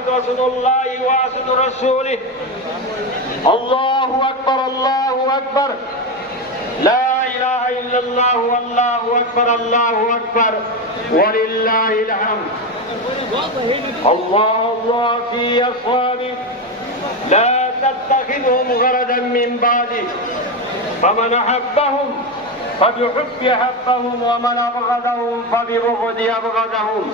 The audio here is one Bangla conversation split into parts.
محمد رسول الله واسد رسوله. الله أكبر الله أكبر. لا إله إلا الله والله أكبر الله أكبر. ولله الحمد. الله الله في أصحابه. لا تتخذهم غردا من بعدي فمن أحبهم فبحب أحبهم ومن أبغضهم فببغض أبغضهم.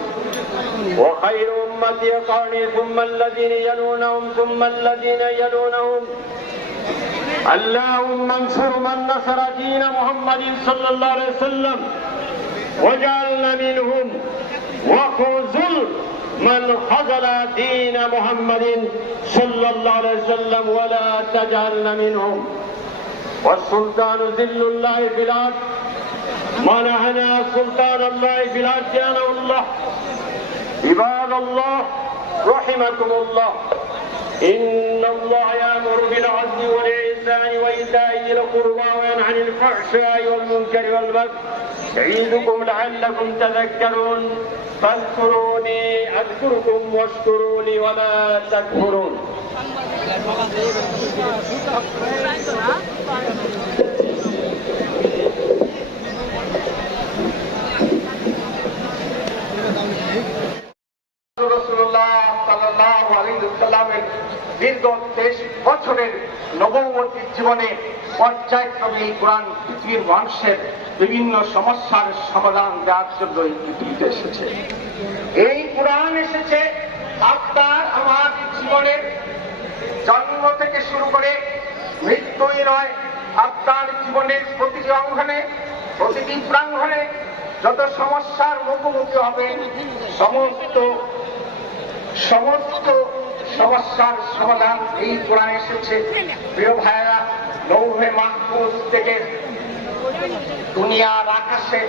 وخير أمتي قرني ثم الذين يلونهم ثم الذين يلونهم. اللهم انصر من نصر دين محمد صلى الله عليه وسلم وجعلنا منهم وخذل من خذل دين محمد صلى الله عليه وسلم ولا تجعلنا منهم. والسلطان ذل الله في الأرض. منعنا سلطان الله في الأرض الله عباد الله رحمكم الله. إن الله يأمر بالعدل والإحسان وإيتاء ذي القربى وينهى عن الفحشاء والمنكر والبغي. يعيدكم لعلكم تذكرون. فاذكروني أذكركم واشكروا لي تكفرون. জীবনে পর্যায়ক্রমে এই কোরআন পৃথিবীর মানুষের বিভিন্ন সমস্যার সমাধান দেওয়ার জন্য এই পৃথিবীতে এসেছে। এই কোরআন এসেছে আপনার আমার জীবনের জন্ম থেকে শুরু করে মৃত্যুই নয়, আপনার জীবনের প্রতিটি অঙ্গনে, প্রতিটি প্রাঙ্গনে যত সমস্যার মুখোমুখি হবেন সমস্ত সমস্ত সমস্যার সমাধান এই কোরআন এসেছে। প্রিয় ভাইরা লৌহে মাহফুজ থেকে দুনিয়ার আকাশে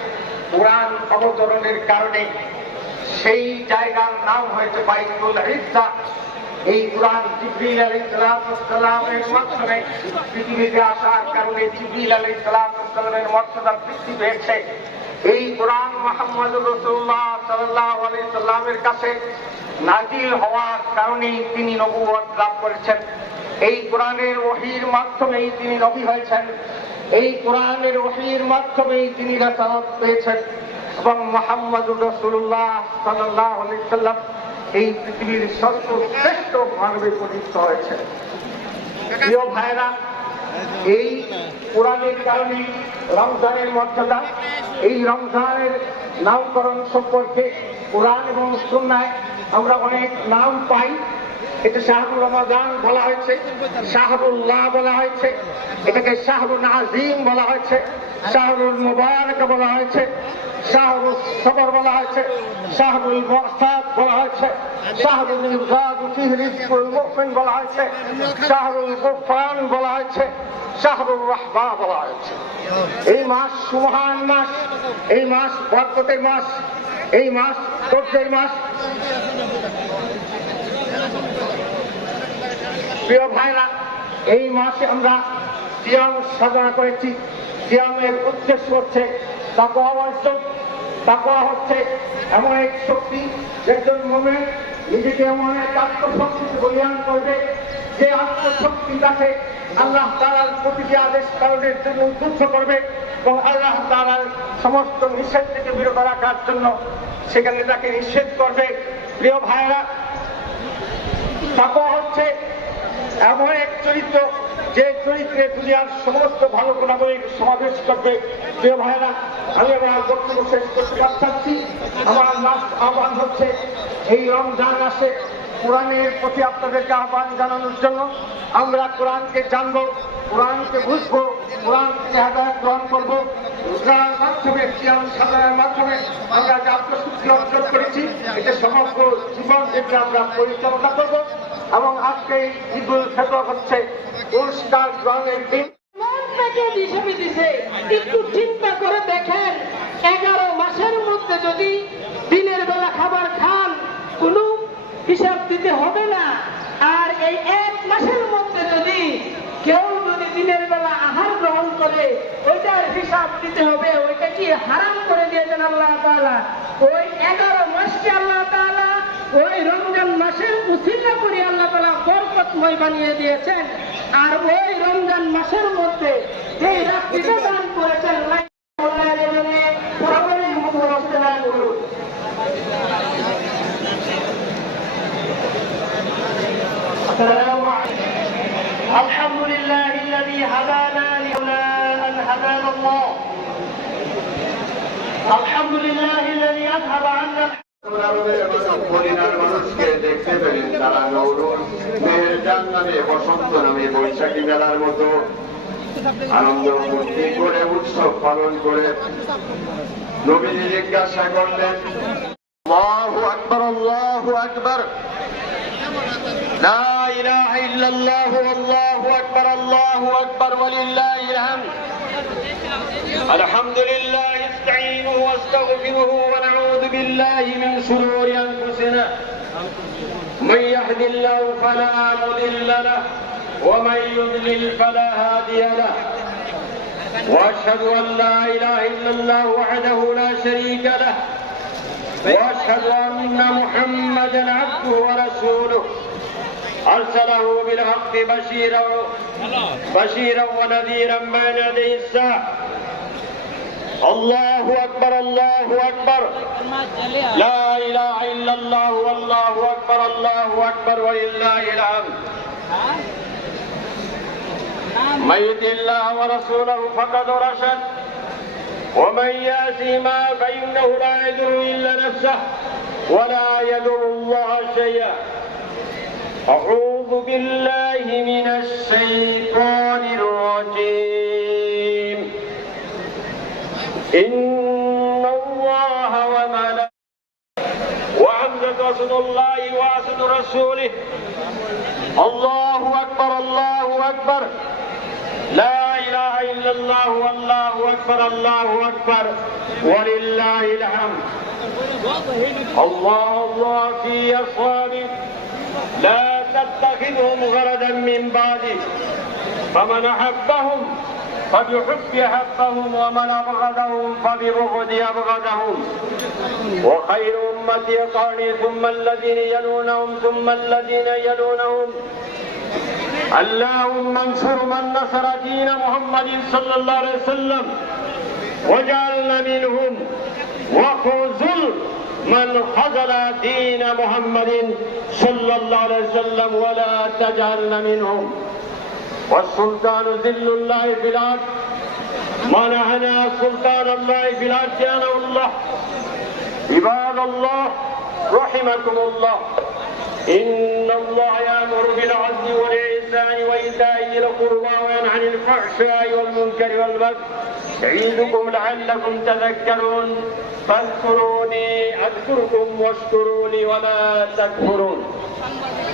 কোরআন অবতরণের কারণে সেই জায়গার নাম হয়েছে বাইতুল ইজ্জা। এই কোরআন জিবরিল আলাইহিস সালামের মাধ্যমে পৃথিবীতে আসার কারণে জিবরিল আলাইহিস সালামের মর্যাদা বৃদ্ধি পেয়েছে। এই কোরআন মোহাম্মদ রসুল্লাহ সাল্লাল্লাহু আলাইহি সাল্লামের কাছে নাজিল হওয়ার কারণেই তিনি নবুয়ত লাভ করেছেন। এই কোরআনের ওহির মাধ্যমেই তিনি নবী হয়েছেন। এই কোরআনের ওহির মাধ্যমেই তিনি রাসালত পেয়েছেন এবং মোহাম্মদ রসুল্লাহ সাল্লাহ সাল্লাম এই পৃথিবীর সর্বশ্রেষ্ঠ মানবে পরিচিত হয়েছে প্রিয় ভাইরা এই কোরআনের কারণে রমজানের মর্যাদা, এই রমজানের নামকরণ সম্পর্কে কোরআন এবং সুন্নায় আমরা অনেক নাম পাই। এটা শাহরুল রমাদান বলা হয়েছে, শাহরুল্লাহ বলা হয়েছে, এটাকে শাহরুল আজিম বলা হয়েছে, শাহরুল মুবারক বলা হয়েছে, শাহরুল সবর বলা হয়েছে, শাহরুল মহসাদ বলা হয়েছে, শাহরুল ইবজাদ ফিহ রিজকুল মুমিন বলা হয়েছে, শাহরুল গুফরান বলা হয়েছে শাহরুল রাহবা বলা হয়েছে। এই মাস সুমহান মাস, এই মাস বরকতের মাস, এই মাস ধৈর্যের মাস। প্রিয় ভাইরা, এই মাসে আমরা সিয়াম সাধনা করেছি। সিয়ামের উদ্দেশ্য হচ্ছে তাকওয়া অর্জন। হচ্ছে এমন এক শক্তি একজন মোমেন নিজেকে এমন এক আত্মশক্তিতে বলিয়ান করবে যে আত্মশক্তি তাকে আল্লাহ তালার প্রতিটি আদেশ কারণের জন্য উদ্বুদ্ধ করবে এবং আল্লাহ তালার সমস্ত নিষেধ থেকে বিরত রাখার জন্য সেখানে তাকে নিষেধ করবে। প্রিয় ভাইরা, তাকওয়া হচ্ছে এমন এক চরিত্র, যে চরিত্রে দুনিয়ার সমস্ত ভালো গুণাবলীর সমাবেশ করবে। প্রিয় ভাইরা আমি আমার বক্তব্য শেষ করতে পারছি আমার লাস্ট আহ্বান হচ্ছে, এই রমজান আসে কোরআনের প্রতি আপনাদেরকে আহ্বান জানানোর জন্য আমরা কোরআনকে জানব, কোরআনকে বুঝব কোরআন থেকে হেদায়ত গ্রহণ করব। কোরআন মাধ্যমে, সিয়াম সাধনের মাধ্যমে আমরা যে আত্মশুদ্ধি অর্জন করেছি, এটা সমগ্র জীবন থেকে আমরা পরিচালনা করব। এবং আজকে ঈদুল ফিতর হচ্ছে পুরস্কার গ্রহণের দিন। হিসেবে দিতে হবে এই এক মাসের মধ্যে যদি কেউ যদি দিনের বেলা আহার গ্রহণ করে, ওইটার হিসাব দিতে হবে, ওইটা কি হারাম করে দিয়েছেন আল্লাহ ওই এগারো মাসকে আল্লাহ ওই রমজান মাস মাসের উসিলা করে আল্লাহ তালা বরকতময় বানিয়ে দিয়েছেন আর ওই রমজান মাসের মধ্যে যে রাত্রিটা দান করেছেন আল্লাহ এজন্য সকলের মুখ রক্তে দান করুন السلام عليكم الحمد لله الذي هدانا لولا أن هدانا الله الحمد لله الذي أذهب عنا মদিনার মানুষকে দেখতে পেলেন তারা নৌরুল মেহেরজান নামে বসন্ত নামে বৈশাখী মেলার মতো আনন্দ ফুর্তি করে উৎসব পালন করে নবীজি জিজ্ঞাসা করলেন আল্লাহু আকবার আল্লাহু আকবার لا إله إلا الله والله أكبر الله أكبر ولله الحمد الحمد لله استعينه واستغفره ونعوذ بالله من شرور أنفسنا. من يهد الله فلا مضل له ومن يضلل فلا هادي له. وأشهد أن لا إله إلا الله وحده لا شريك له. وأشهد أن محمدا عبده ورسوله. أرسله بالحق بشيرا بشيرا ونذيرا بين يدي الساعة. الله أكبر الله أكبر. لا إله إلا الله والله أكبر الله أكبر ولله الحمد. من يطع الله ورسوله فقد رشد. ومن يأتهما فإنه لا يدر إلا نفسه ولا يدر الله شيئا. أعوذ بالله من الشيطان إن الله وملائكته وعبدة رسول الله وعبد رسوله. الله أكبر الله أكبر. لا إله إلا الله والله أكبر الله أكبر. ولله الحمد. الله الله في أصحابه لا تتخذهم غردا من بعده. فمن أحبهم فبحب أحبهم ومن أبغضهم فببغض أبغضهم. وخير أمتي قرني ثم الذين يلونهم ثم الذين يلونهم. اللهم انصر من نصر دين محمد صلى الله عليه وسلم. وجعلنا منهم. وخذل من خذل دين محمد صلى الله عليه وسلم ولا تجعلنا منهم. والسلطان ذل الله في الأرض. منعنا سلطان الله في الأرض أنا الله. عباد الله رحمكم الله. إن الله يأمر بالعدل والإحسان وإيتاء ذي القربى وينهى عن الفحشاء والمنكر والبغي. يعيدكم لعلكم تذكرون. فاذكروني أذكركم واشكروا لي ولا تكفرون. সাংবাদিক